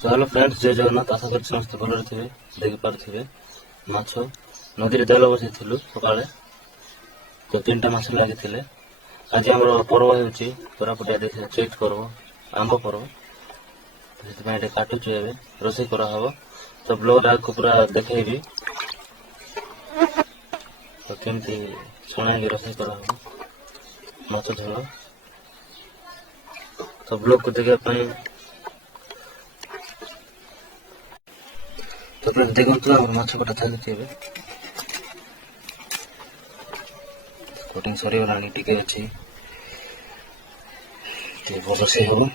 Hello friends, जय जगन्नाथ। आशा कर समस्त भल थे। देखिपे माछ नदी जाल बसई सकाଳେ तो 3टा माछ लगी। आज आम पर्व होरापुटिया चैत पर्व, आंब पर्व। से काटुचु ए रोषे कराव तो ब्लॉग आगे पूरा देखी तो केमती शुणाई रोषे कराव माछ झोल। तो ब्लॉग को देखापी तो देखते माछ कटा चलती कटिंग सरीगला टे अच्छी रोषे हम।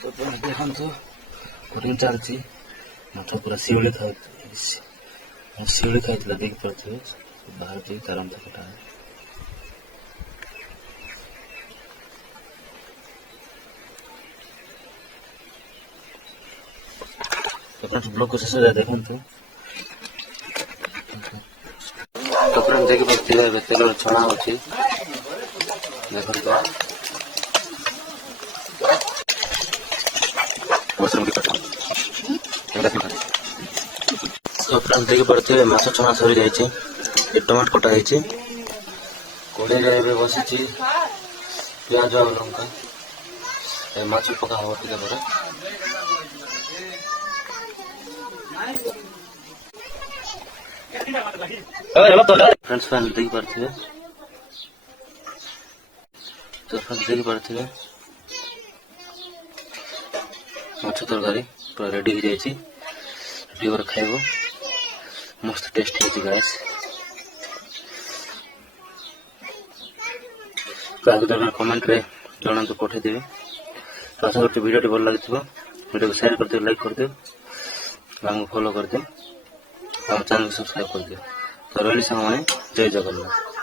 तो देखो कटिंग चलती माछ पूरा शिवली खाई देख पारे बाहर देख आराम से कटा है। तो ब्लॉग को शेष देखो तो देखी पारे तेल छणा अच्छी देखो तो फ्रेंड्स देखी पारे माछ छणा सरी जाइए। टमाटो कटा है कड़े बसी प्याज और लंका माछ पका हम टे फ्रेंड्स देखी पारे तो फ्रेंड्स देखी पारे माछ तरकारी पूरा रेडी हो जाए खाइब मस्त टेस्ट है गाइस। कमेंट रे जना तो पठेदेवे। तो आशा करते वीडियो भल लगी वीडियो को शेयर करदे, लाइक करदे, फॉलो करदे और चैनल को सब्सक्राइब करदे। तो रही सामने जय जगन्नाथ।